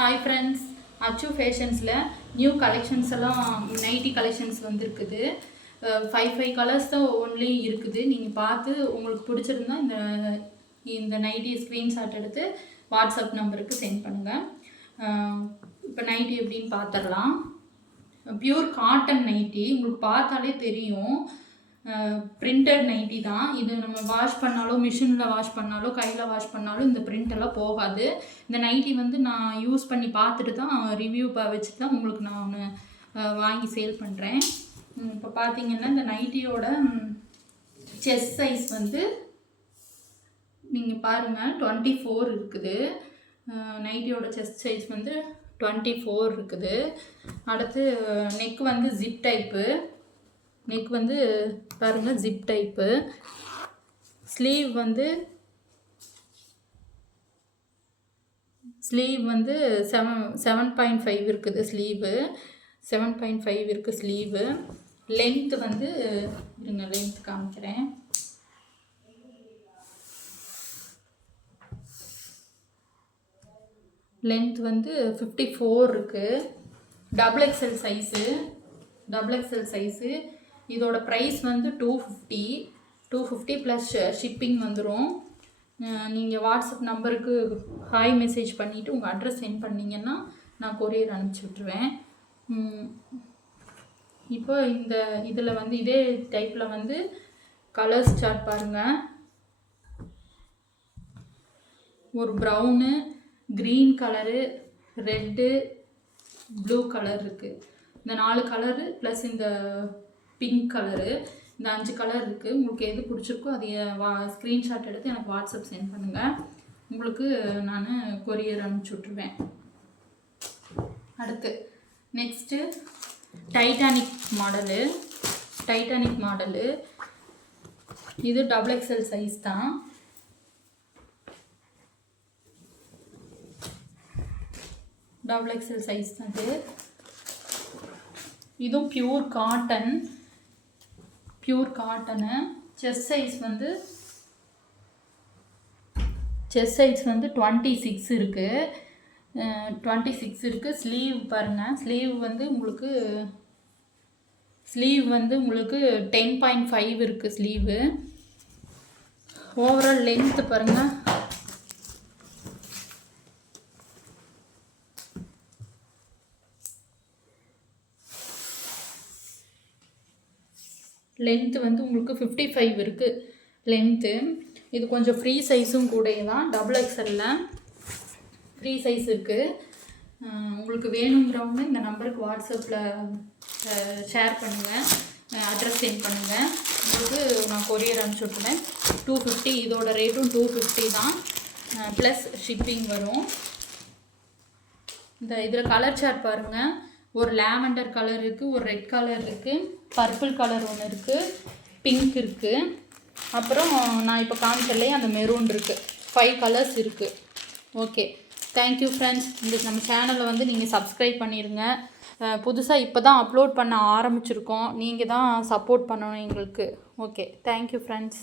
Hi friends, அச்சு ஃபேஷன்ஸில் new collections எல்லாம் nightie collections வந்துருக்குது. 5 கலர்ஸ் தான் ஒன்லி இருக்குது. நீங்கள் பார்த்து உங்களுக்கு பிடிச்சிருந்தா இந்த நைட்டி ஸ்க்ரீன்ஷாட் எடுத்து வாட்ஸ்அப் நம்பருக்கு சென்ட் பண்ணுங்கள். இப்போ நைட்டி எப்படின்னு பார்த்துடலாம். பியூர் காட்டன் நைட்டி, உங்களுக்கு பார்த்தாலே தெரியும். பிரிண்டட் நைட்டி தான் இது. நம்ம வாஷ் பண்ணாலும், மிஷினில் வாஷ் பண்ணாலும், கையில் வாஷ் பண்ணாலும் இந்த பிரிண்டெல்லாம் போகாது. இந்த நைட்டி வந்து நான் யூஸ் பண்ணி பார்த்துட்டு தான் ரிவ்யூ வச்சுட்டு தான் உங்களுக்கு நான் வாங்கி சேல் பண்ணுறேன். இப்போ பார்த்தீங்கன்னா இந்த நைட்டியோட செஸ்ட் சைஸ் வந்து நீங்கள் பாருங்கள் 24 இருக்குது. நைட்டியோட செஸ்ட் சைஸ் வந்து 24 இருக்குது. அடுத்து நெக் வந்து ஜிப் டைப்பு. நெக் வந்து பாருங்கள் ஜிப் டைப்பு. ஸ்லீவ் வந்து 7.5 இருக்குது. ஸ்லீவு 7.5 இருக்குது ஸ்லீவு. லென்த்து வந்து இருங்க, லென்த் காமிக்கிறேன். லென்த் வந்து 54 இருக்குது. Double XL size. இதோட ப்ரைஸ் வந்து 250 ப்ளஸ் ஷிப்பிங் வந்துடும். நீங்கள் வாட்ஸ்அப் நம்பருக்கு ஹாய் மெசேஜ் பண்ணிவிட்டு உங்கள் அட்ரஸ் சென்ட் பண்ணிங்கன்னா நான் கொரியர் அனுப்பிச்சி விட்ருவேன். இப்போ இதில் வந்து இதே டைப்பில் வந்து கலர்ஸ் சார்ட் பாருங்கள். ஒரு brown, green colour, red, blue colour இருக்குது. இந்த 4 கலரு ப்ளஸ் இந்த பிங்க் கலரு, இந்த 5 கலர் இருக்குது. உங்களுக்கு எது பிடிச்சிருக்கோ அதை ஸ்க்ரீன்ஷாட் எடுத்து எனக்கு வாட்ஸ்அப் சென்ட் பண்ணுங்கள். உங்களுக்கு நான் கொரியர் அனுப்பிச்சி விட்ருவேன். அடுத்து நெக்ஸ்ட்டு டைட்டானிக் மாடலு. இது டபுள் எக்ஸ்எல் சைஸ் தான். டபுள் எக்ஸ்எல் சைஸ் தான் இது. இதுவும் பியூர் காட்டனு. செஸ்ட் சைஸ் வந்து 26 இருக்குது. 26 இருக்குது. ஸ்லீவ் பாருங்கள். ஸ்லீவ் வந்து உங்களுக்கு 10.5 இருக்குது ஸ்லீவு. ஓவரால் லென்த்து பாருங்கள். லென்த்து வந்து உங்களுக்கு 55 இருக்குது லென்த்து. இது கொஞ்சம் ஃப்ரீ சைஸும் கூட தான். டபுள் எக்ஸ்எல்லில் ஃப்ரீ சைஸ் இருக்குது. உங்களுக்கு வேணுங்கிறவங்க இந்த நம்பருக்கு வாட்ஸ்அப்பில் ஷேர் பண்ணுங்கள், அட்ரஸ் சென்ட் பண்ணுங்கள். உங்களுக்கு நான் கொரியர் அனுப்பிச்சி விட்டுருவேன். 250, இதோட ரேட்டும் 250 தான், ப்ளஸ் ஷிப்பிங் வரும். இதில் கலர் சார்ட் பாருங்கள். ஒரு லாவெண்டர் கலர் இருக்குது, ஒரு ரெட் கலர் இருக்குது, பர்பிள் கலர் ஒன்று இருக்குது, பிங்க் இருக்குது, அப்புறம் நான் இப்போ காமிக்கலையே அந்த மெரூன் இருக்குது. 5 கலர்ஸ் இருக்குது. Okay, thank you friends. நம்ம சேனலை வந்து நீங்கள் சப்ஸ்கிரைப் பண்ணிடுங்க. புதுசாக இப்போ தான் அப்லோட் பண்ண ஆரம்பிச்சிருக்கோம். நீங்கள் தான் சப்போர்ட் பண்ணணும் எங்களுக்கு. Okay, thank you friends.